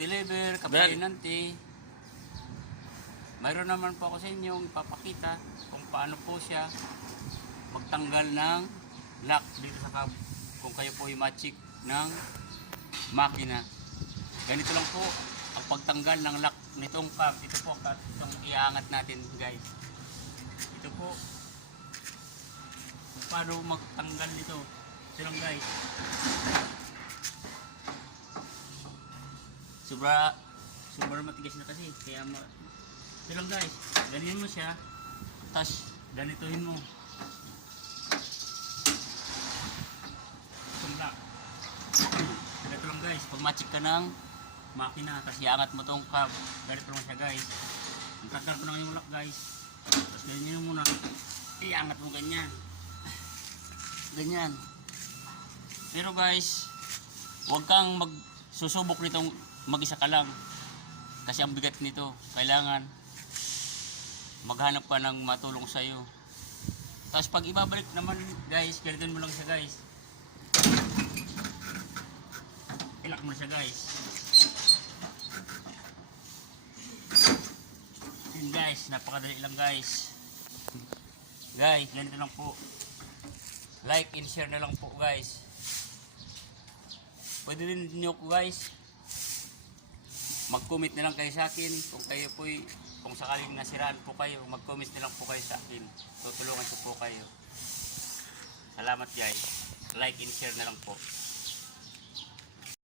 deliver, kapalinante. Mayroon naman po ako sa inyong ipapakita kung paano po siya magtanggal ng lock dito sa cab kung kayo po i-matchik ng makina. Ganito lang po ang pagtanggal ng lock nitong cab. Ito po itong iangat natin guys. Ito po kung paano magtanggal nito. Ito lang guys. Sobra matigas na kasi kaya ito lang guys, ganyan mo siya tapos ganituhin mo itong lock. Ganito lang guys, pag matchik ka ng makina tapos iangat mo itong cab, ganito lang siya guys. Ang tagal ko na yung lock guys, tapos ganyan mo muna, iangat mo ganyan pero guys huwag kang susubok nitong mag-isa ka lang kasi ang bigat nito. Kailangan maghanap ka ng matulong sa iyo. Tapos pag ibabalik naman guys, galitin mo lang siya guys. Ilak mo siya guys. Yun guys, napakadali lang guys. Guys, ganito lang po. Like and share na lang po guys. Pwede rin nyo guys mag-comment na lang kayo sa akin kung sakaling nasiraan po kayo, mag-comment na lang po kayo sa akin. Tutulungan ko po kayo. Salamat guys. Like and share na lang po.